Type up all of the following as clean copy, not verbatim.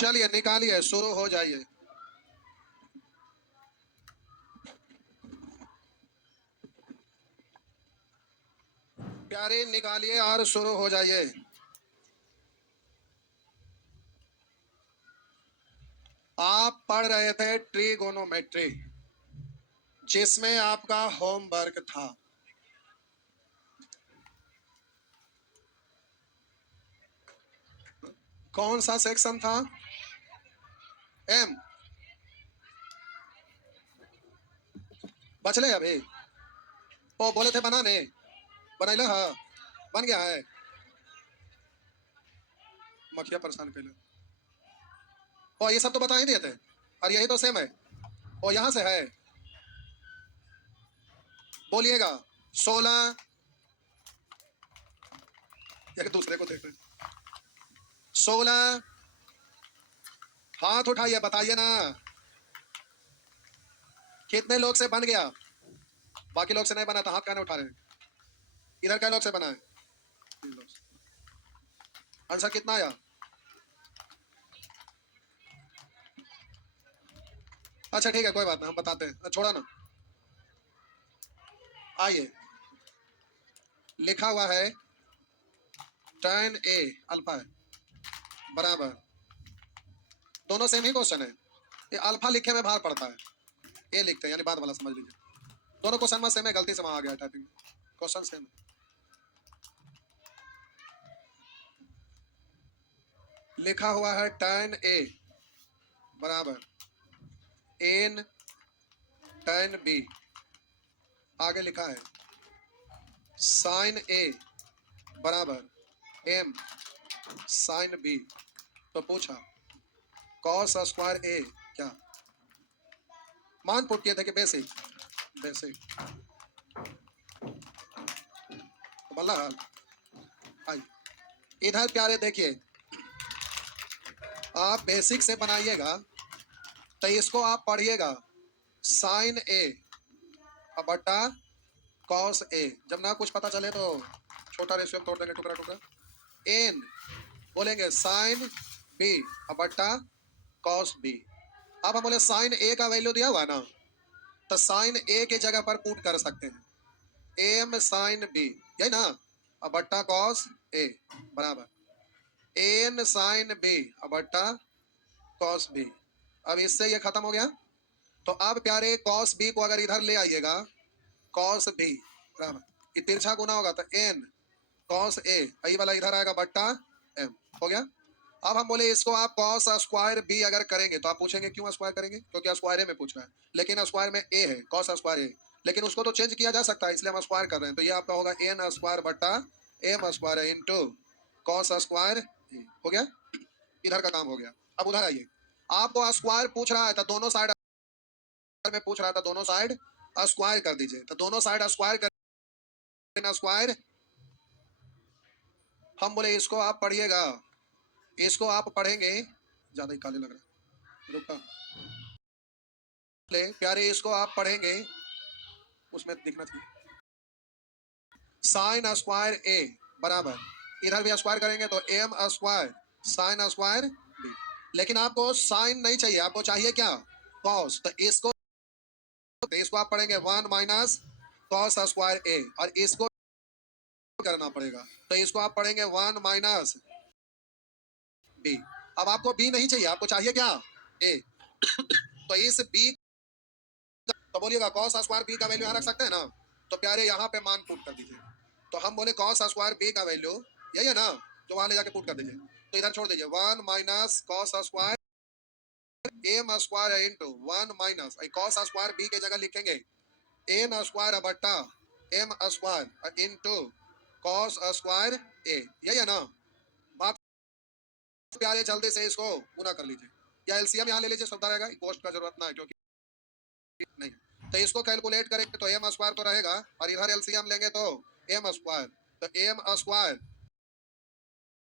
चलिए निकालिए, शुरू हो जाइए। प्यारे निकालिए और शुरू हो जाइए। आप पढ़ रहे थे ट्रिगोनोमेट्री, जिसमें आपका होमवर्क था। कौन सा सेक्शन था? एम। बचले अभी? ओ बोले थे बनाने, बनैले? हाँ, बन गया है। मखिया परेशान पहले। ओ ये सब तो बता ही दिए थे, और यही तो सेम है। ओ यहाँ से है, बोलिएगा। 16, एक दूसरे को देख रहे। 16, हाथ उठाइए, बताइए ना कितने लोग से बन गया? बाकी लोग से नहीं बना था, हाथ कहने उठा रहे हैं। इधर क्या लोग से बना है? 3 लोग से। आंसर कितना आया? अच्छा ठीक है, कोई बात नहीं, हम बताते हैं, छोड़ा ना। आइए, लिखा हुआ है tan A अल्फा है बराबर, दोनों सेम ही क्वेश्चन है। ये अल्फा लिखे में भार पड़ता है, ए लिखते हैं, यानी बाद वाला समझ लीजिए। दोनों क्वेश्चन में सेम है, गलती से वहां आ गया टाइपिंग, क्वेश्चन सेम है। लिखा हुआ है tan A बराबर n tan B, आगे लिखा है sin A बराबर m sin B। तो पूछा cos स्क्वायर A क्या? मान पुट किए थे कि बेसिक? बेसिक तो बल्ला हाल। आई इधर प्यारे देखिए, आप बेसिक से बनाइएगा तो इसको आप पढ़िएगा साइन ए बटा कॉस ए। जब ना कुछ पता चले तो छोटा रेशियो तोड़ देंगे, टुकड़ा टुकड़ा। एन बोलेंगे साइन बी बटा कॉस बी। अब हम बोले साइन ए का वैल्यू दिया हुआ ना, तो साइन ए के जगह पर पुट कर सकते हैं एम साइन बी, यही ना, बट्टा कॉस ए बराबर एन साइन बी बट्टा कॉस बी। अब इससे ये खत्म हो गया। तो अब प्यारे कॉस बी को अगर इधर ले आइएगा, कॉस बी बराबर, ये तिरछा गुना होगा तो एन कॉस ए, आई वाला इधर आएगा बट्टा एम, हो गया। अब हम बोले इसको आप कॉस स्क्वायर बी अगर करेंगे तो आप पूछेंगे क्यों स्क्वायर करेंगे, क्योंकि स्क्वायर में पूछ रहा है, लेकिन स्क्वायर में ए है, कॉस स्क्वायर ए, लेकिन उसको तो चेंज किया जा सकता है, इसलिए हम स्क्वायर कर रहे हैं। तो ये आपका होगा एन स्क्वायर बट्टा m square into cos square a, हो गया। इधर का काम हो गया। अब उधर आइए, आपको स्क्वायर पूछ रहा है तो दोनों साइड में पूछ रहा था, दोनों साइड स्क्वायर कर दीजिए। तो दोनों साइड स्क्वायर कर स्क्वायर, हम बोले इसको आप पढ़िएगा, इसको आप पढ़ेंगे, ज्यादा ही काले लग रहा है, रुका ले प्यारे, इसको आप पढ़ेंगे, उसमें दिखना चाहिए साइन स्क्वायर ए बराबर, इधर भी स्क्वायर करेंगे तो m square sine square b. लेकिन आपको साइन नहीं चाहिए, आपको चाहिए क्या? कॉस। तो इसको आप पढ़ेंगे 1 माइनस कॉस स्क्वायर ए, और इसको करना पड़ेगा, तो इसको आप पढ़ेंगे 1 माइनस बी। अब आपको बी नहीं चाहिए, आपको चाहिए क्या? ए। तो इस बी, तो बोलिएगा कॉस स्क्वायर बी का वैल्यू यहाँ रख सकते हैं ना, तो प्यारे यहाँ पे मान पुट कर दीजिए। तो हम बोले कॉस स्क्वायर बी का वैल्यू यही है ना, जो वहां ले जाके पुट कर दीजिए। तो इधर छोड़ दीजिए 1 minus cos square m square into 1 minus cos square b के जगह लिखेंगे एन स्क्वायर बट्टा m square into cos square a, यही है ना। बात प्यारे जल्दी से इसको गुना कर लीजिए, या एलसीएम यहाँ ले लीजिए, सुविधा रहेगा, कोष्ट का जरूरत ना है क्योंकि नहीं। तो इसको कैलकुलेट करेंगे तो एम स्क्वायर तो रहेगा, और इधर एलसीएम लेंगे तो एम स्क्वायर, तो m square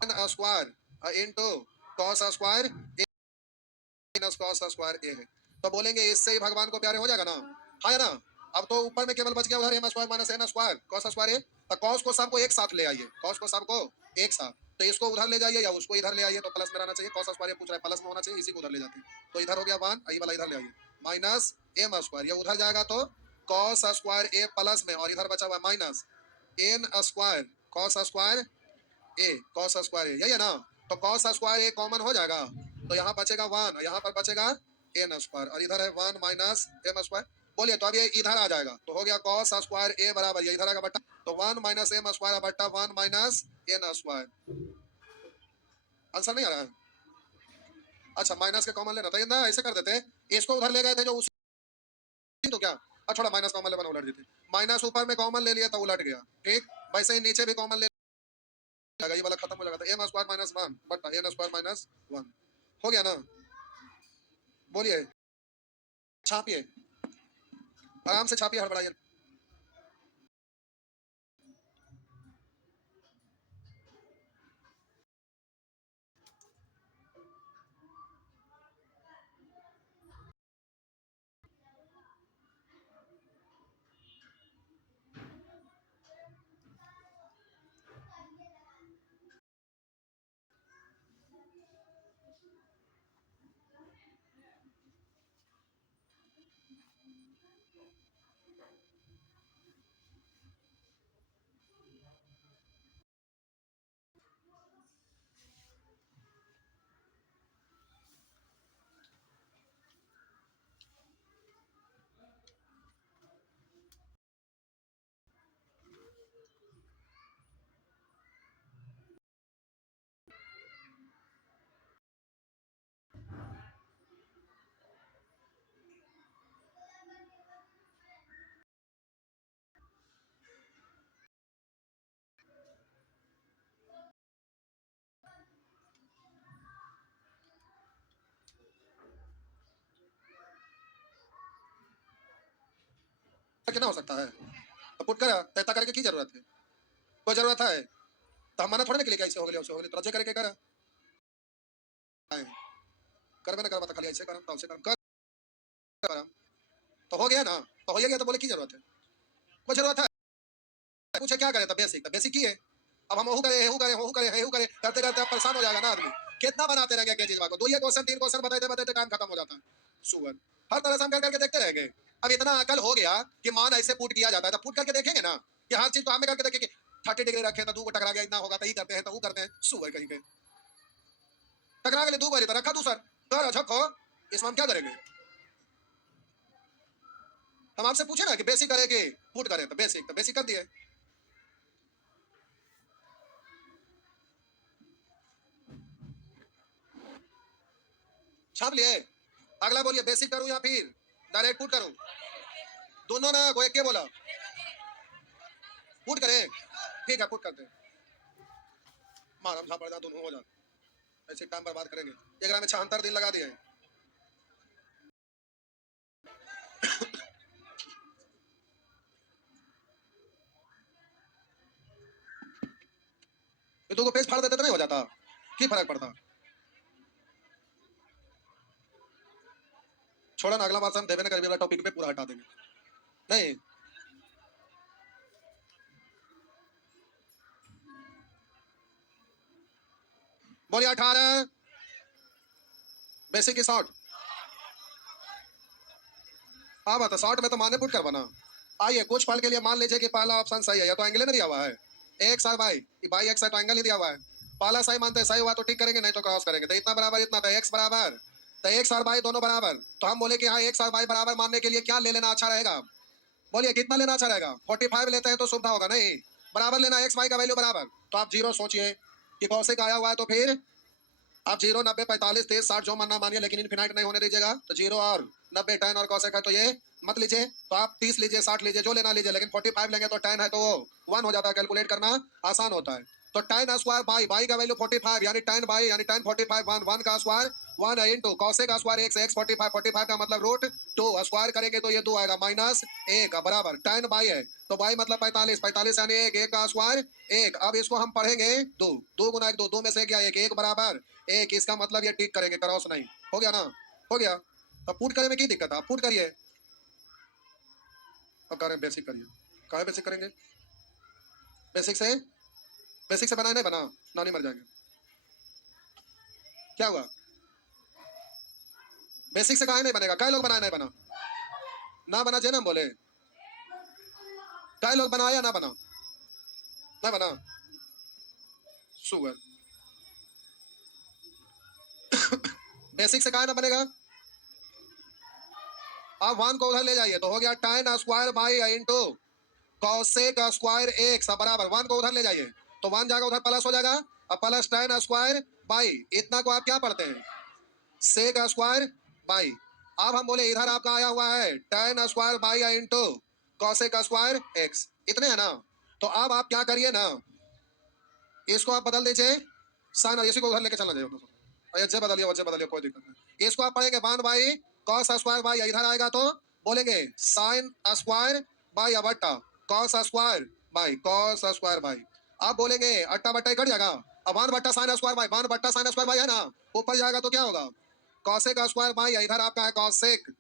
n square into cos square minus cos square a है। तो बोलेंगे इससे ही भगवान को प्यारे हो जाएगा ना, है ना। अब तो ऊपर में केवल बच गया उधर m square minus n square cos square a. तो कॉस को सबको एक साथ ले आइए, कॉस को सबको एक साथ, तो इसको उधर ले जाइए या उसको इधर ले आइए, तो प्लस में रहना चाहिए। कॉस स्क्वायर पूछ रहा है, प्लस में होना चाहिए, इसी को उधर ले जाते हैं। तो इधर हो गया 1, ये वाला इधर ले आइए, माइनस एम स्क्वायर, ये उधर जाएगा तो कॉस स्क्वायर ए प्लस में, और इधर बचा हुआ minus n square cos square a, cos square a, यही है ना। तो कॉस स्क्वायर ए कॉमन हो जाएगा, तो यहाँ बचेगा 1, यहाँ पर बचेगा एन स्क्वायर, और इधर है 1 माइनस एम स्क्वायर। बोलिए, तो अब ये इधर आ जाएगा, तो हो गया कॉस स्क्वायर ए बराबर, ये इधर आएगा बट्टा, तो 1 माइनस एम स्क्वायर बट्टा 1 माइनस एन स्क्वायर। आंसर नहीं आ रहा है? अच्छा, माइनस के कॉमन लेना था ना, ऐसे कर देते, इसको उधर ले गए थे जो उसी, तो क्या, थोड़ा माइनस कॉमन लेना, उलट देते, माइनस ऊपर में कॉमन ले लिया तो उलट गया, ठीक। वैसे ही नीचे भी कॉमन ले लगा, ये वाला खत्म हो जाएगा, तो एम स्क्वायर माइनस 1 बट्टा एन स्क्वायर माइनस 1 हो गया ना। बोलिए, छापिए, आराम से छापिए, हड़बड़ाइए। कितना हो सकता है, तो पुट करा, तैता करके की जरूरत है, कोई जरूरत है तो हम मना थोड़े ना के लिए कैसे हो गए, ऐसे हो गए, तो रजे करके करा, कर में ना कर, खाली ऐसे कर, तो ऐसे कर, तो हो गया ना, तो हो गया, तो बोले की जरूरत है, कोई जरूरत है, पूछे क्या करे, तो बेसिक, तो बेसिक की है। अब हम हूँ करे, हूँ करे, हूँ करे, हूँ करे, करते करते परेशान हो जाएगा ना आदमी, कितना बनाते रहेंगे क्या चीज को, 2 क्वेश्चन 3 क्वेश्चन बताते बताते काम खत्म हो जाता है। सुअर, हर तरह से हम कर करके देखते रहेंगे। अब इतना अकल हो गया कि मान ऐसे पुट किया जाता है, तो पुट करके देखेंगे ना, कि हर चीज तो हमें करके देखेंगे, 30 डिग्री रखे तो 2 को टकरा गया, इतना होगा तो ही करते हैं, तो वो करते हैं, सुअर कहीं पे टकरा गए 2 बार तो रखा दूसर, कर झपको, इसमें हम क्या करेंगे। हम आपसे पूछे ना कि बेसिक करेंगे पुट करें, तो बेसिक कर दिए। छाप लिए, अगला बोलिए, बेसिक करूं या फिर डायरेक्ट पुट करूं, दोनों ना, कोई एक के बोला पुट करें, ठीक है पुट करते हैं, मारम झापड़ जा, दोनों हो जा, ऐसे टाइम बर्बाद करेंगे, एक में 76 दिन लगा दिए। ये तो पेज फाड़ देते तो नहीं हो जाता, की फर्क पड़ता, छोड़ा ना, अगला बार से हम देवे ना कर टॉपिक पे पूरा हटा देंगे, नहीं। बोलिए 18, बेसिक की शॉर्ट, हाँ बात है, शॉर्ट में तो माने पुट कर बना। आइए कुछ पल के लिए मान लीजिए कि पहला ऑप्शन सही है, या तो एंगल में दिया हुआ है, एक साथ भाई, भाई एक साथ एंगल नहीं दिया हुआ है, पहला सही मानते हैं, सही हुआ तो ठीक करेंगे, नहीं तो क्रॉस करेंगे, तो इतना बराबर इतना, तो एक्स बराबर, तो एक साथ भाई दोनों बराबर, तो हम बोले कि हाँ एक साथ भाई बराबर मानने के लिए क्या ले लेना अच्छा रहेगा, बोलिए कितना लेना अच्छा रहेगा, 45 लेते हैं तो सुविधा होगा, नहीं बराबर लेना, एक्स वाई का वैल्यू बराबर, तो आप जीरो सोचिए कि कौशिक आया हुआ है, तो फिर आप 0 90 45 30 60 जो मानना मानिए, लेकिन इनफिनाइट नहीं होने दीजिएगा, तो 0 और 90 10 और कौशिक है, तो ये मत लीजिए, तो आप 30 लीजिए 60 लीजिए, जो लेना लीजिए, लेकिन 45 लेंगे तो 10 है तो 1 हो जाता है, कैलकुलेट करना आसान होता है, तो 10 स्क्वायर बाई बाई का वैल्यू 45, यानी 10 बाई यानी 10 45 1 1 का स्क्वायर 1 इंटू कौशिक का स्क्वायर x 45 45 का मतलब रूट 2 स्क्वायर करेंगे तो ये 2 आएगा माइनस 1 बराबर 10 बाई है, तो बाई मतलब 45 45 यानी 1 का स्क्वायर 1, अब इसको हम पढ़ेंगे 2 2 गुना 1 2 2 में से क्या 1 1 बराबर 1, इसका मतलब ये टिक करेंगे, क्रॉस नहीं, हो गया ना, हो गया, तो पुट करने में की दिक्कत है, पुट करिए, अब करें बेसिक करिए, कहाँ बेसिक करेंगे, बेसिक से, बेसिक से बनाए नहीं बना, नानी मर जाएंगे। क्या हुआ? बेसिक से कहा नहीं बनेगा? कई लोग बनाए नहीं बना? ना बना जे ना बोले। कई लोग बनाया ना बना? ना बना। शुगर बेसिक से कहा ना बनेगा? आप वन को उधर ले जाइए तो हो गया tan square y into cosec square x बराबर वन को उधर ले जाइए तो वन जाएगा उधर प्लस हो जाएगा। अब प्लस tan स्क्वायर बाई इतना को आप क्या पढ़ते हैं? Sec square y. अब हम बोले इधर आपका आया हुआ है tan square y into cosec square x इतने है ना। तो अब आप क्या करिए ना इसको आप बदल दीजिए साइन इसी को उधर लेके चलना चाहिए। अच्छे बदलिए कोई दिक्कत नहीं। इसको आप पढ़ेंगे one by cos square by इधर आएगा तो बोलेंगे साइन स्क्वायर बाई बट्टा cos स्क्वायर बाई। आप बोलेंगे अट्टा बट्टा कट जाएगा। अब वन बट्टा साइन स्क्वायर बाई वन बट्टा साइन स्क्वायर बाई है ना ऊपर जाएगा तो क्या होगा cosec स्क्वायर बाई इधर आपका है cosec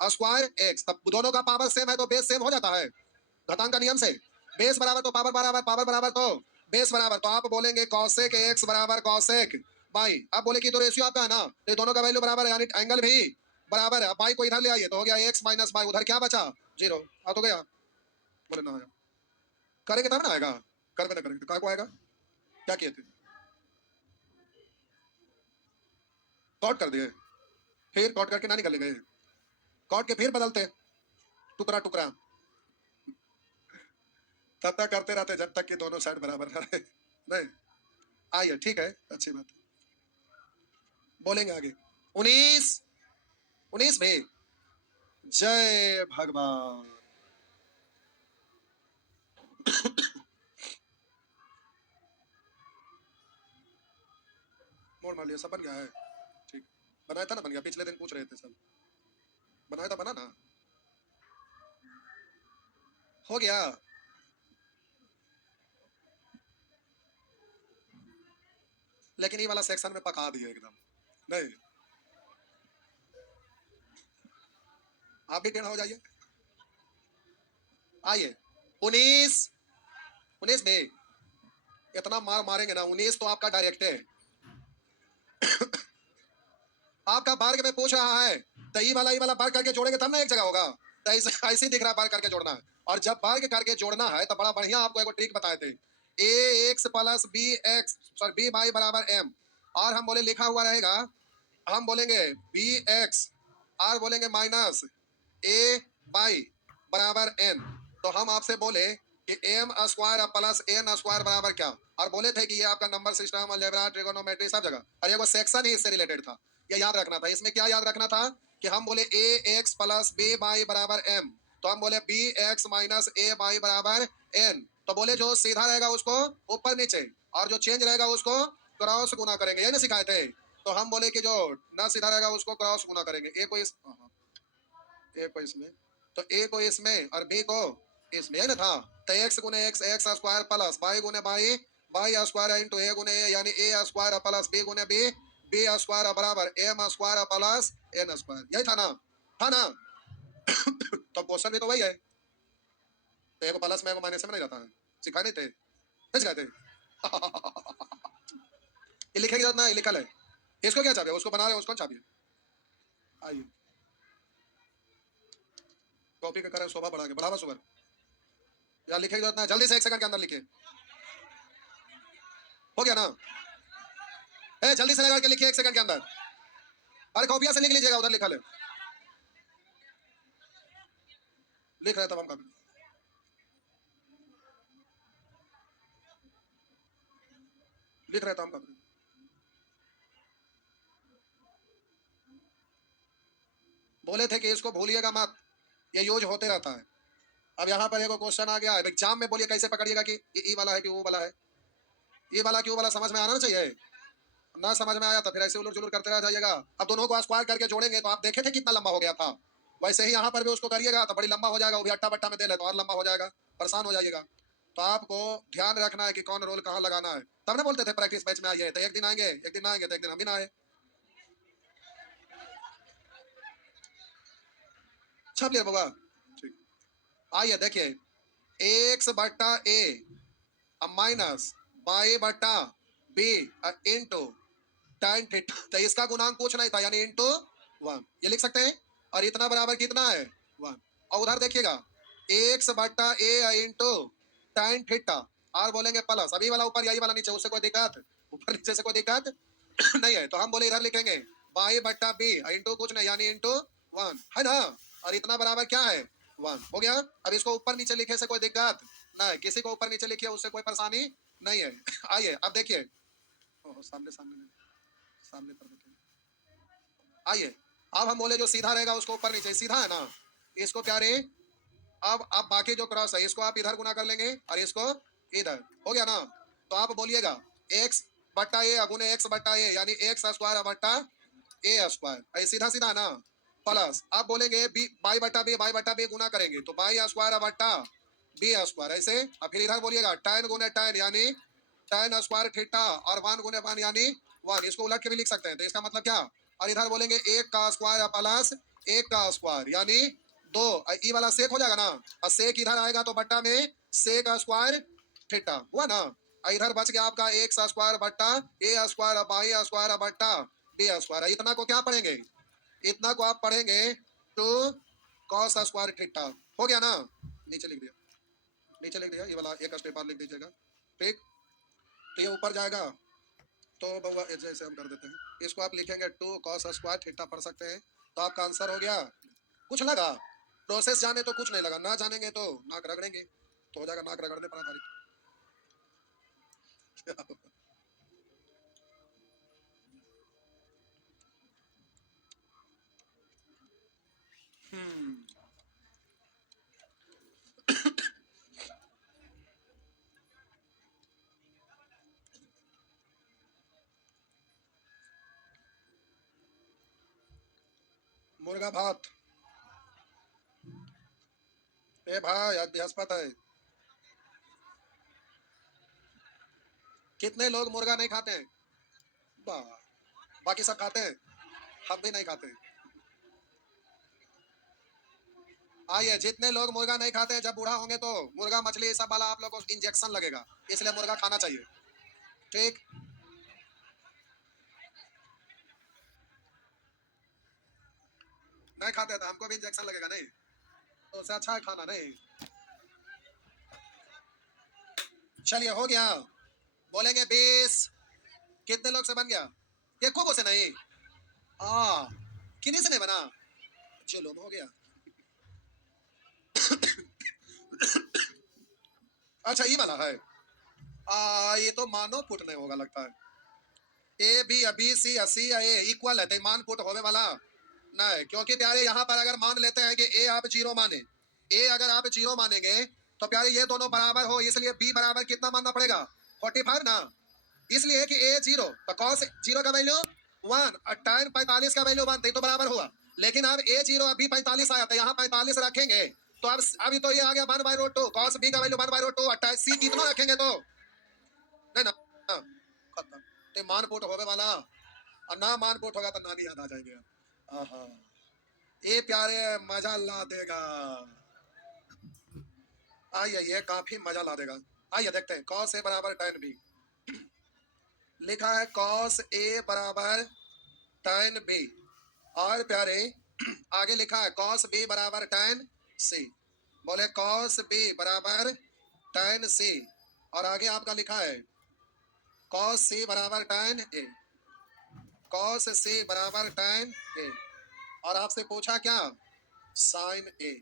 स्क्वायर एक्स। तब दोनों का पावर सेम है तो बेस सेम हो जाता है घटांक का नियम से। बेस बराबर तो पावर बराबर तो बेस बराबर। तो आप बोलेंगे cosec x बराबर cosec बाई। आप बोले कि तो रेशियो आपका है ना तो दोनों का वैल्यू बराबर है यानी एंगल भी बराबर है। बाई को इधर ले आइए तो हो गया x माइनस बाई उधर क्या बचा जीरो। आ तो गया बोले ना आया करेंगे तब ना आएगा कर में ना करेंगे तो को आएगा। क्या किए थे कॉट कर दिए फिर कॉट करके ना निकल गए कॉट के फिर बदलते टुकड़ा टुकड़ा तब तक करते रहते जब तक कि दोनों साइड बराबर ना रहे। नहीं आइए ठीक है अच्छी बात बोलेंगे आगे 19 में जय भगवान। मोड़ मार लिया सब बन गया है ठीक बनाया था ना बन गया पिछले दिन पूछ रहे थे सब बनाया था बना ना हो गया। लेकिन ये वाला सेक्शन में पका दिया एकदम नहीं आप भी टेढ़ा हो जाइए। आइए 19 में इतना मार मारेंगे ना 19 तो आपका डायरेक्ट है। आपका बार में पूछ रहा है तो ये वाला बार करके जोड़ेंगे तब ना एक जगह होगा तो ऐसे ही दिख रहा है बार करके जोड़ना है। और जब बार के करके जोड़ना है तो बड़ा बढ़िया आपको एक ट्रिक बताए थे a x plus b x sorry b y बराबर एम। और हम बोले लिखा हुआ रहेगा हम बोलेंगे बी एक्स और बोलेंगे माइनस ए वाई बराबर एन। तो हम आपसे बोले कि m square plus n square बराबर क्या। और बोले थे कि ये आपका नंबर सिस्टम अलजेब्रा ट्रिगोनोमेट्री सब जगह और ये वो सेक्शन ही इससे रिलेटेड था। ये याद रखना था। इसमें क्या याद रखना था कि हम बोले ए एक्स प्लस बी वाई बराबर एम तो हम बोले B x minus a y बराबर एन। तो बोले जो सीधा रहेगा उसको ऊपर नीचे और जो चेंज रहेगा उसको क्रॉस गुना करेंगे यही ना सिखाए थे। तो हम बोले कि जो ना सीधा रहेगा उसको क्रॉस गुना करेंगे ए को इसमें तो ए को इसमें और बी को इसमें है ना था। तो एक्स गुने x x square plus y गुने y y square into a गुने ए यानी ए स्क्वायर प्लस बी गुने बी बी स्क्वायर बराबर m square plus n square यही था ना तो क्वेश्चन भी तो वही है। तो एक प्लस में माइनस में नहीं रहता है सिखा नहीं थे सिखाए थे। ये लिखेगी ना ये लिखल है इसको क्या चाहिए उसको बना रहे उसको चाहिए। आइए कॉपी का करें शोभा बढ़ा के बढ़ावा सुगर यार लिखेगी ना जल्दी से 1 सेकंड के अंदर लिखिए हो गया ना। जल्दी से लगा के लिखिए 1 सेकंड के अंदर। अरे कॉपिया से लिख लीजिएगा उधर लिखा है लिख रहे तब हम कभी लिख रहे थे हम कभी बोले थे कि इसको भूलिएगा मत ये यूज होते रहता है। अब यहाँ पर एक क्वेश्चन आ गया एग्जाम में बोलिए कैसे पकड़िएगा कि ये वाला है कि वो वाला है ये वाला क्यों वाला समझ में आना चाहिए। ना समझ में आया तो फिर ऐसे उलट जुलट करते रह जाइएगा। अब दोनों को स्क्वायर करके जोड़ेंगे तो आप देखे थे कितना लंबा हो गया था वैसे ही यहाँ पर भी उसको करिएगा तो बड़ी लंबा हो जाएगा वो भी अट्टा बट्टा में दे ले तो और लंबा हो जाएगा परेशान हो जाइएगा। तो आपको ध्यान रखना है कि कौन रोल कहाँ लगाना है। तब ना बोलते थे प्रैक्टिस बैच में आइए तो एक दिन आएंगे एक दिन आएंगे तो एक दिन हम भी ना आए। छप लिया बाबा ठीक आइए देखिए एक्स बट्टा ए माइनस बाई बट्टा बी इंटू tan थीटा, तो इसका गुणांक पूछना ही था, यानी इंटू 1 ये लिख सकते हैं। और इतना बराबर कितना है 1। और उधर देखिएगा x बटा a इंटू tan थीटा, और बोलेंगे प्लस, अभी वाला ऊपर यही वाला नीचे, उससे कोई दिक्कत, ऊपर नीचे से कोई दिक्कत नहीं है। तो हम बोले इधर लिखेंगे y बटा b इंटू कुछ नहीं, यानी इंटू 1 है ना। और इतना बराबर क्या है 1 हो गया। अब इसको ऊपर नीचे लिखे से कोई दिक्कत नहीं, किसी को ऊपर नीचे लिखिए उससे कोई परेशानी नहीं है। आइए अब देखिए, सामने सामने सामने पर देखिए, आइए अब हम बोले जो सीधा रहेगा उसको ऊपर नीचे, सीधा है ना, इसको क्या रे, अब बाकी जो क्रॉस है इसको आप इधर गुना कर लेंगे और इसको इधर, हो गया ना। तो आप बोलिएगा x बट्टा ए अगुने x बट्टा ए, यानी x स्क्वायर बट्टा ए स्क्वायर, सीधा सीधा ना। प्लस आप बोलेंगे बी बाई बट्टा बी गुना करेंगे तो बाई स्क्वायर बट्टा बी स्क्वायर, ऐसे। और फिर इधर बोलिएगा tan गुने tan, यानी tan स्क्वायर थीटा, और 1 गुने 1 यानी 1, इसको उलट के भी लिख सकते हैं। तो इसका मतलब क्या, और इधर बोलेंगे 1 का स्क्वायर प्लस 1 का स्क्वायर, यानी 2, ई वाला सेक हो जाएगा ना, और सेक इधर आएगा तो बट्टा में सेक स्क्वायर थीटा हुआ ना। इधर बच गया आपका x स्क्वायर बट्टा ए स्क्वायर बाई स्क्वायर बट्टा बी स्क्वायर। इतना को क्या पढ़ेंगे, इतना को आप पढ़ेंगे टू cos स्क्वायर थीटा, हो गया ना। नीचे लिख दिया, नीचे लिख दिया, ये वाला एक स्टेप और लिख दीजिएगा, ठीक। तो ये ऊपर जाएगा, तो बउआ जैसे हम कर देते हैं, इसको आप लिखेंगे 2 cos स्क्वायर थीटा पढ़ सकते हैं। तो आपका आंसर हो गया। कुछ लगा, प्रोसेस जाने तो कुछ नहीं लगा, ना जानेंगे तो नाक रगड़ेंगे तो हो जाएगा नाक रगड़ने पर आधारित। मुर्गा भात, ए भाई आज बृहस्पति है, कितने लोग मुर्गा नहीं खाते हैं, बाकी सब खाते हैं, हम भी नहीं खाते। आइए, जितने लोग मुर्गा नहीं खाते हैं, जब बूढ़ा होंगे तो मुर्गा मछली ये सब वाला आप लोग को इंजेक्शन लगेगा, इसलिए मुर्गा खाना चाहिए, ठीक। नहीं खाते तो हमको भी इंजेक्शन लगेगा नहीं, तो उससे अच्छा है खाना नहीं। चलिए हो गया, बोलेंगे 20, कितने लोग से बन गया, ये खूब से नहीं, किन्हीं से नहीं बना, चलो हो गया। अच्छा ये वाला है, ये तो मानो पुट नहीं होगा लगता है, a b b c c a equal है, तो मान पुट होने वाला नहीं, क्योंकि प्यारे यहाँ पर अगर मान लेते हैं कि ए आप 0 माने, ए अगर आप 0 मानेंगे तो प्यारे ये दोनों बराबर हो, इसलिए बी बराबर कितना मानना पड़ेगा 45 ना, इसलिए कि ए 0 तो cos 0 का वैल्यू 1 और tan 45 का वैल्यू 1, तो बराबर हुआ। लेकिन अब ए 0 अभी 45 आया तो यहाँ 45 रखेंगे, तो अब अभी तो ये आ गया 1/√2, cos b का वैल्यू 1/√2 और सी कितना रखेंगे तो नहीं ना, खत्म। तो मान पुट होने वाला, और ना मान पुट होगा तो नानी याद आ जाएंगे। आहा, ये प्यारे मजा ला देगा, आइए ये काफी मजा ला देगा। आइए देखते हैं, cos a बराबर tan b, लिखा है cos a बराबर tan b, और प्यारे आगे लिखा है cos b बराबर tan c, बोले cos b बराबर tan c, और आगे आपका लिखा है cos c बराबर tan a, cos c बराबर tan a, और आपसे पूछा क्या sin a,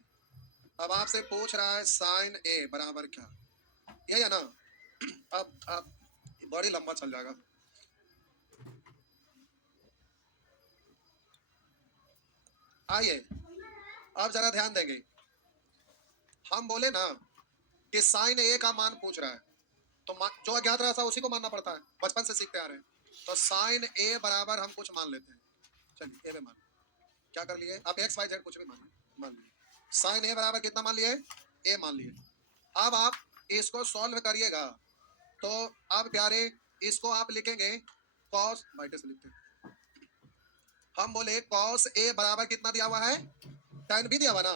अब आपसे पूछ रहा है sin a बराबर क्या, ये है ना। अब बड़ी लंबा चल जाएगा, आइए अब जरा ध्यान देंगे, हम बोले ना कि sin a का मान पूछ रहा है, तो जो अज्ञात रहा था उसी को मानना पड़ता है, बचपन से सीखते आ रहे हैं। तो sin a बराबर हम कुछ मान लेते हैं, चलिए a में मान क्या कर लिए, आप x y z कुछ भी मान लिए, sin a बराबर कितना मान लिए, a मान लिए। अब आप इसको सॉल्व करिएगा, तो अब प्यारे इसको आप लिखेंगे cos, बाइटे से लिखते हैं, हम बोले cos a बराबर कितना दिया हुआ है, tan भी दिया हुआ ना।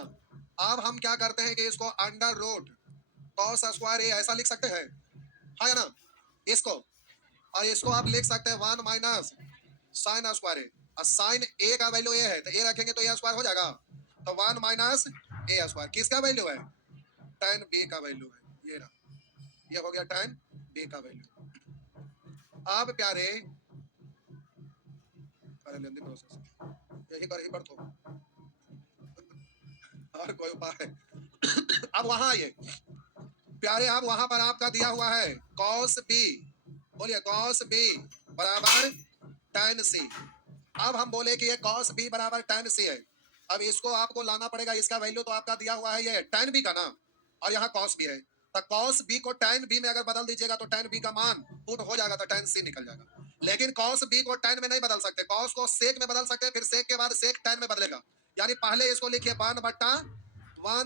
अब हम क्या करते हैं कि इसको under root cos square a ऐसा लिख सकते हैं, है ना, इसको, और इसको आप लिख सकते हैं 1 माइनस साइन स्क्वायर ए, और साइन ए का वैल्यू ए है तो ए रखेंगे तो ए स्क्वायर हो जाएगा, तो 1 माइनस ए स्क्वायर किसका वैल्यू है, tan बी का वैल्यू है, ये रहा, ये हो गया tan बी का वैल्यू। अब प्यारे लेंदी प्रोसेस यही कर ही पढ़ तो और कोई उपाय अब वहां आइए प्यारे, अब वहां पर आपका दिया हुआ है cos b, बोलिए cos b बराबर tan c। अब हम बोले कि ये cos b बराबर tan c है, अब इसको आपको लाना पड़ेगा, इसका वैल्यू तो आपका दिया हुआ है ये tan b का ना, और यहाँ cos b है, तो cos b को tan b में अगर बदल दीजिएगा तो tan b का मान पुट हो जाएगा तो tan c निकल जाएगा, लेकिन cos b को tan में नहीं बदल सकते, cos को sec में बदल सकते हैं, फिर sec के बाद sec tan में बदलेगा, यानी पहले इसको लिखिए 1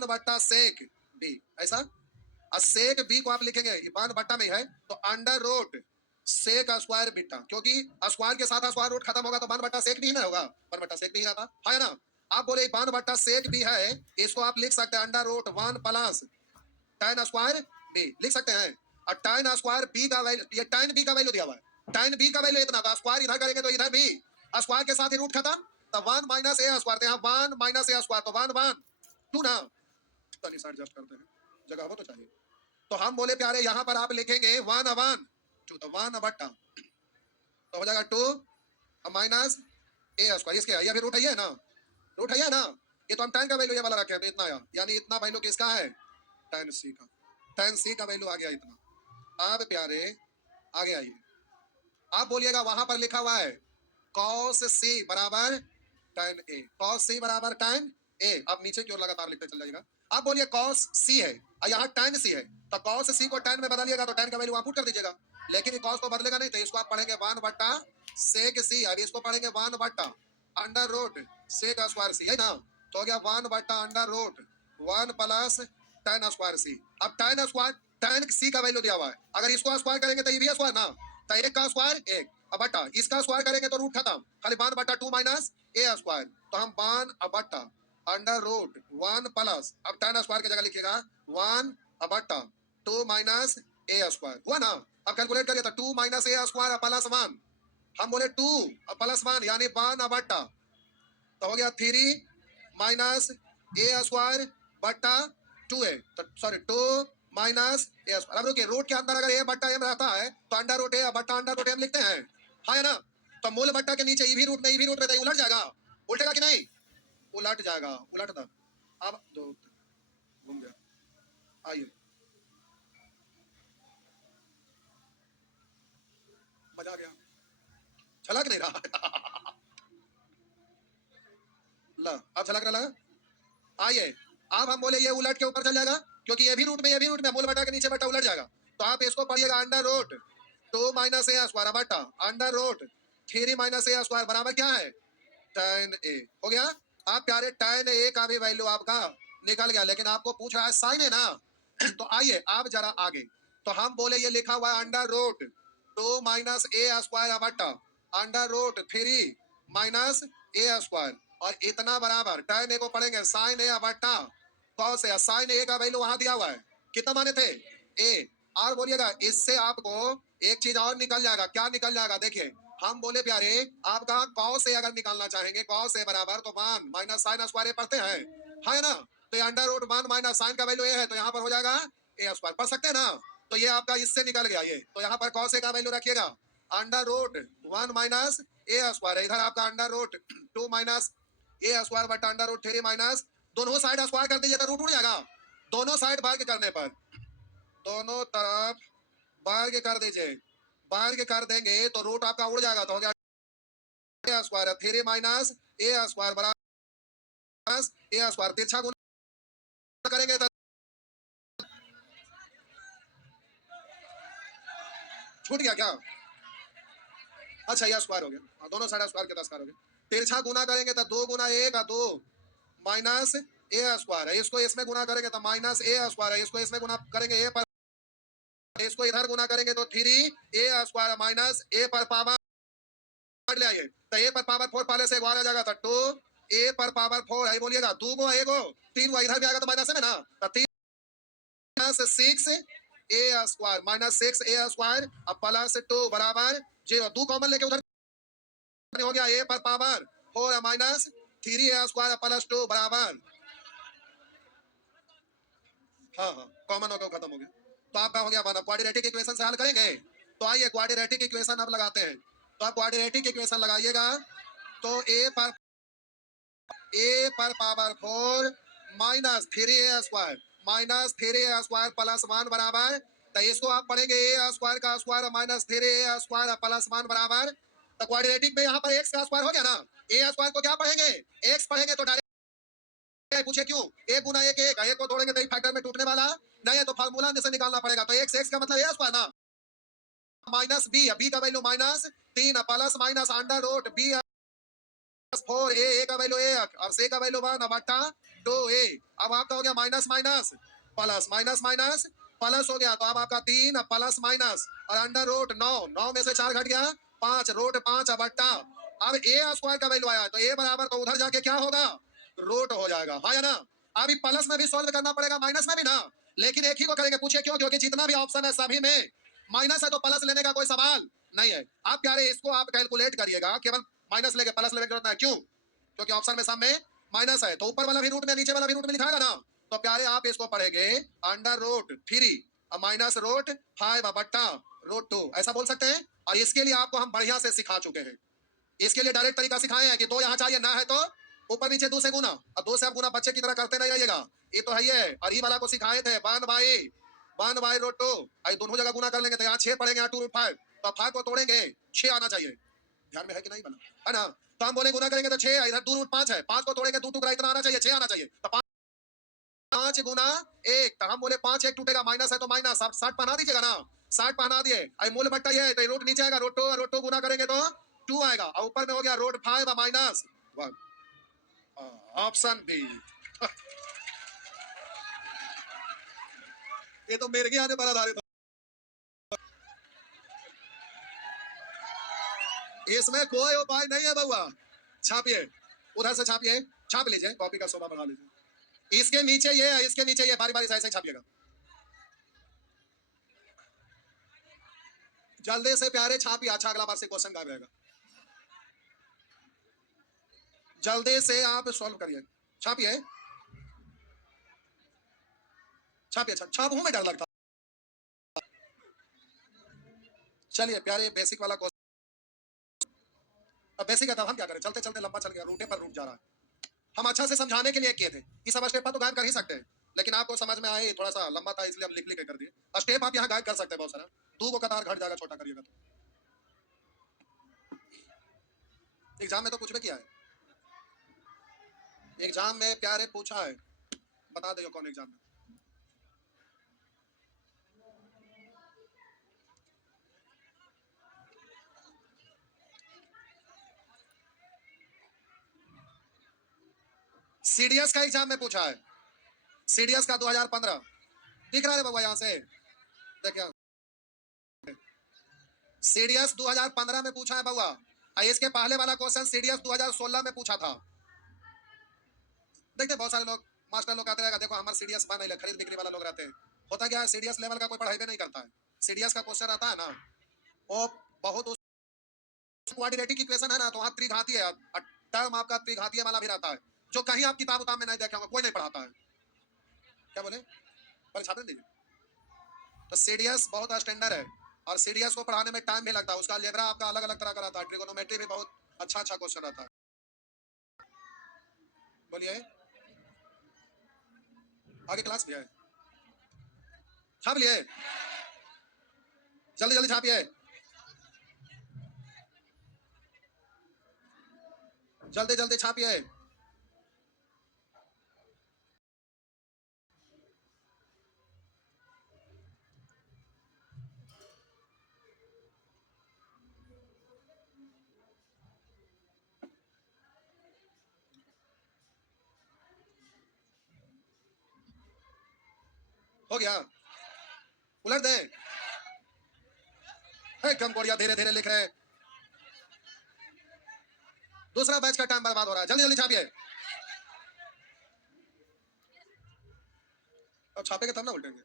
बट्टा sec b, ऐसा, और sec b को आप लिखेंगे 1 बट्टा में है तो under root sec square beta, क्योंकि स्क्वायर के साथ स्क्वायर रूट खत्म होगा तो 1/sec भी ना होगा, 1/sec भी रहता है ना। आप बोले 1/sec भी है, इसको आप लिख सकते हैं under root 1 plus tan square b लिख सकते हैं, और tan स्क्वायर b का वैल्यू, ये tan b का वैल्यू दिया हुआ है, tan b का वैल्यू इतना, तो स्क्वायर इधर करेंगे तो इधर भी स्क्वायर के साथ ही रूट खत्म, तो 1 माइनस ए स्क्वायर, यहाँ 1 माइनस ए स्क्वायर, तो 1 1 2 ना, तो एडजस्ट करते हैं, जगह हो तो चाहिए, तो हम बोले प्यारे यहाँ पर आप लिखेंगे 1 1 2, तो 1 बट्टा तो हो जाएगा 2 माइनस ए स्क्वायर, इसके ये भी रूट है ना, रूट है ना, ये तो हम tan का वैल्यू ये वाला रखे हैं तो इतना आया, यानी इतना वैल्यू किसका है, tan c का, tan c का वैल्यू आ गया इतना। अब प्यारे आगे आइए, आप बोलिएगा वहां पर लिखा हुआ है cos c बराबर tan a, cos c बराबर tan a, आप नीचे की ओर लगातार लिखते चल जाइएगा, आप बोलिए cos c है और यहाँ tan c है, तो cos c को tan में बदलिएगा तो tan का वैल्यू आप पुट कर दीजिएगा, लेकिन ये cos को बदलेगा नहीं, तो इसको आप पढ़ेंगे 1/sec c, अब इसको पढ़ेंगे 1 under root sec square c, है ना, तो हो गया 1 under root 1 plus tan square c। अब tan स्क्वायर tan c का वैल्यू दिया हुआ है, अगर इसको स्क्वायर करेंगे तो ये भी स्क्वायर ना, तो एक का स्क्वायर एक, अब बट्टा इसका स्क्वायर करेंगे तो रूट खत्म, खाली 1/2 माइनस ए स्क्वायर, तो हम 1 अंडर रूट 1 प्लस, अब tan स्क्वायर की जगह लिखिएगा 1/2 माइनस ए स्क्वायर, हुआ ना, अब कैलकुलेट करिए तो 2 माइनस ए स्क्वायर प्लस 1, हम बोले 2 प्लस 1 यानी 1/, तो हो गया 3 माइनस ए स्क्वायर बट्टा 2a, तो सॉरी 2 माइनस ए स्क्वायर। अब रुकिए, रूट के अंदर अगर ए बट्टा एम रहता है तो अंडर रूट ए बट्टा अंडर रूट एम लिखते हैं, है ना, तो मूल बट्टा के नीचे ई भी रूट में उलट जाएगा, उल्टेगा कि नहीं, उलट जाएगा, उलट दो, अब दो घूम गया, आइए मजा आ गया, छलक नहीं रहा ला, अब छलक रहा लगा, आइए अब हम बोले ये उलट के ऊपर चल जाएगा, क्योंकि ये भी रूट में मूल बटा के नीचे बटा उलट जाएगा, तो आप इसको पढ़िएगा अंडर रूट 2 माइनस ए स्क्वायर बटा अंडर रूट 3 माइनस ए स्क्वायर बराबर क्या है, tan a, हो गया। आप प्यारे tan a का भी वैल्यू आपका निकल गया, लेकिन आपको पूछ रहा है साइन है ना तो आइए आप जरा आगे, तो हम बोले ये लिखा हुआ है अंडर रूट 2 माइनस ए स्क्वायर बटा अंडर रूट 3 माइनस ए स्क्वायर, और इतना बराबर tan a को पढ़ेंगे साइन ए बटा कॉस ए, साइन ए का वैल्यू वहां दिया हुआ है, कितना माने थे a, और बोलिएगा इससे आपको एक चीज और निकल जाएगा, क्या निकल जाएगा, देखिए हम बोले प्यारे आपका cos ए अगर निकालना चाहेंगे, cos ए बराबर तो 1 माइनस साइन स्क्वायर पढ़ते हैं, है ना, तो ये अंडर रूट 1 माइनस साइन का वैल्यू ए है, तो यहाँ पर हो जाएगा ए स्क्वायर, पढ़ सकते हैं ना, तो ये आपका इससे निकल गया ये, तो यहाँ पर cos ए का वैल्यू रखिएगा अंडर रूट 1 माइनस ए स्क्वायर, इधर आपका अंडर रूट 2 माइनस ए स्क्वायर बटा अंडर रूट 3 माइनस, दोनों साइड स्क्वायर कर दीजिए तो रूट उड़ जाएगा, दोनों साइड वर्ग करने पर, दोनों तरफ वर्ग कर दीजिए, वर्ग कर देंगे तो रूट आपका उड़ जाएगा, तो हो गया स्क्वायर 3 माइनस ए स्क्वायर बराबर ए स्क्वायर, तिरछा गुना करेंगे तो छूट गया क्या, अच्छा ये स्क्वायर हो गया, दोनों साइड स्क्वायर के 10 हो गया, तिरछा गुना करेंगे तो 2 गुना 1 2 माइनस ए स्क्वायर है, इसको इसमें गुना करेंगे तो माइनस ए स्क्वायर है, इसको इसमें गुना करेंगे ए पर, इसको इधर गुना करेंगे तो 3 ए स्क्वायर माइनस ए पर पावर ले आइए, तो ए पर पावर 4 पहले से एक आ जाएगा, तो 2 ए पर पावर 4 है, बोलिएगा 2 को 1 को 3 को इधर भी आएगा तो माइनस में ना, तो 3 माइनस 6 ए स्क्वायर माइनस 6 ए स्क्वायर अब प्लस 2 बराबर 0, 2 कॉमन लेके उधर हो गया ए पर power 4 minus 3a square plus 2 बराबर, हाँ हाँ कॉमन हो गया, खत्म हो गया। तो आपका हो गया वन। क्वाड्रेटिक इक्वेशन से हल करेंगे, तो आइए क्वाड्रेटिक इक्वेशन अब लगाते हैं। तो आप क्वाड्रेटिक इक्वेशन लगाइएगा, तो ए पर power 4 minus 3a square plus 1 बराबर, तो इसको आप पढ़ेंगे ए स्क्वायर का square minus 3a square plus 1 बराबर। तो क्वाड्रेटिक में यहाँ पर एक्स का स्क्वायर हो गया ना, ए स्क्वायर को क्या पढ़ेंगे, एक्स पढ़ेंगे, तो डायरेक्ट पूछे क्यों, एक गुना एक, एक को तोड़ेंगे तो फैक्टर में टूटने वाला नहीं है, तो फार्मूला में से निकालना पड़ेगा। तो एक्स एक्स का मतलब ए स्क्वायर ना, माइनस बी का value minus 3 plus minus under root b 4 a का वैल्यू 1 और सी का वैल्यू 1 बटा 2a। अब आपका हो गया minus minus plus, minus minus plus हो गया, तो अब आपका 3 प्लस माइनस और अंडर रूट 9, 9 में से 4 घट गया 5, रूट 5 बट्टा, अब ए स्क्वायर का वैल्यू आया तो ए बराबर, तो उधर जाके क्या होगा, रूट हो जाएगा, हाँ या ना। अभी प्लस में भी सॉल्व करना पड़ेगा, माइनस में भी ना, लेकिन एक ही को करेंगे। पूछे क्यों, क्योंकि जितना भी ऑप्शन है सभी में माइनस है, तो प्लस लेने का कोई सवाल नहीं है। आप प्यारे इसको आप कैलकुलेट करिएगा, केवल माइनस लेके प्लस लेने की जरूरत है, क्यों, क्योंकि ऑप्शन में सब में माइनस है, तो ऊपर वाला भी रूट में नीचे वाला भी रूट में लिखाएगा ना। तो प्यारे आप इसको पढ़ेंगे अंडर रूट 3 माइनस रूट 5 बट्टा रूट 2, ऐसा बोल सकते हैं। और इसके लिए आपको हम बढ़िया से सिखा चुके हैं, इसके लिए डायरेक्ट तरीका सिखाए हैं कि 2 यहाँ चाहिए ना है तो ऊपर नीचे 2 से गुना, अब 2 से आप गुना बच्चे की तरह करते नहीं रहिएगा, ये तो है ही है। और ई वाला को सिखाए थे 1 बाई रूट 2, दोनों जगह गुना कर लेंगे तो यहाँ 6 पढ़ेंगे, यहाँ 2 रूट 5, तो 5 को तोड़ेंगे 6 आना चाहिए, ध्यान में है कि नहीं बना, है ना। तो हम बोले गुना करेंगे तो 6, इधर 2 रूट 5 है, 5 को तोड़ेंगे 2 टुकड़ा इतना आना चाहिए, 6 आना चाहिए, तो 5 गुना 1, तो हम बोले 5 1 टूटेगा, माइनस है तो माइनस, आप 60 पहना दीजिएगा ना, 60 पहना दिए, आई मूल बट्टा ये है, तो रूट नीचे आएगा, रूट 2 गुना करेंगे तो 2 आएगा, और ऊपर में हो गया रूट 5 माइनस 1, ऑप्शन बी। ये तो मेरे के आने पर आधारित, इसमें कोई उपाय नहीं है बउआ। छापिए, उधर से छापिए, छाप लीजिए, कॉपी का शोभा बढ़ा लीजिए, इसके नीचे ये है, इसके नीचे ये, बारी बारी से ऐसे छापिएगा, जल्दी से प्यारे छापिए, अच्छा अगला बार से क्वेश्चन गायब रहेगा, जल्दी से आप सॉल्व करिए, छापिए छापिए, छाप हूं मैं, डर लगता। चलिए प्यारे बेसिक वाला क्वेश्चन, अब बेसिक है, तब हम क्या करें, चलते चलते लंबा चल गया, रूटे पर रूट जा रहा है। हम अच्छा से समझाने के लिए किए थे कि सब स्टेप तो गायब कर ही सकते हैं, लेकिन आपको समझ में आए, थोड़ा सा लंबा था इसलिए हम लिख लिख के कर दिए। स्टेप आप यहाँ गायब कर सकते हैं बहुत सारा, 2 को कतार घट जाएगा, छोटा करिएगा तो। एग्जाम में तो कुछ भी किया है, एग्जाम में प्यारे पूछा है, बता दो कौन एग्जाम में। सीडीएस का एग्जाम में पूछा है, सीडीएस का 2015 दिख रहा है बाबा यहाँ से, देखिए सीडीएस 2015 में पूछा है बाबा, इसके पहले वाला क्वेश्चन सीडीएस 2016 में पूछा था। देखते बहुत सारे लोग मास्टर लोग आते रहेगा, देखो हमारे सीडीएस बना नहीं, खरीद बिक्री वाला लोग रहते हैं, होता क्या है सीडीएस लेवल का कोई पढ़ाई भी नहीं करता है। सीडीएस का क्वेश्चन आता है ना, वो बहुत क्वाड्रेटिक इक्वेशन है ना, तो वहाँ त्रिघातीय है, टर्म आपका त्रिघातीय वाला भी रहता है, जो कहीं आप किताब उताब में नहीं देखे होंगे, कोई नहीं पढ़ाता है। क्या बोले, परीक्षा में दीजिए, तो सीडीएस बहुत स्टैंडर्ड है, और सीडीएस को पढ़ाने में टाइम भी लगता है, उसका अलजेब्रा आपका अलग अलग तरह का रहता है, ट्रिगोनोमेट्री भी बहुत अच्छा अच्छा क्वेश्चन रहता है। बोलिए, आगे क्लास भी है, छाप लिए, जल्दी जल्दी छापिए, जल्दी जल्दी छापिए। हो गया, उलट दे, कम कोड़िया धीरे धीरे लिख रहे, दूसरा बैच का टाइम बर्बाद हो रहा है, जल्दी जल्दी छापिए, अब छापेंगे तब ना उल्टेंगे।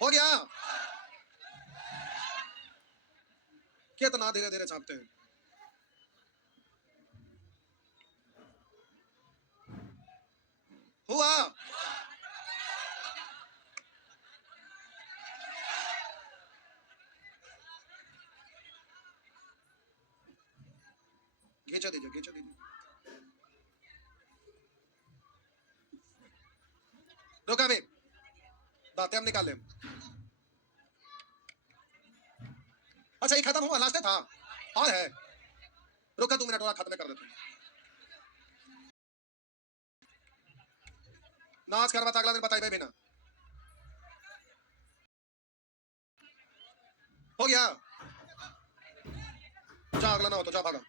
हो गया, कितना धीरे धीरे छापते हैं, खींचो दीजिए, खींचो दीजिए। रुका अभी, दांते हम निकाल ले। अच्छा ये खत्म हुआ, लास्ट था और है। रुका 2 मिनट और खत्म कर देते हैं। नाच कर बता, अगला दिन बताइए बिना। हो गया, जा अगला ना हो तो जा भागा।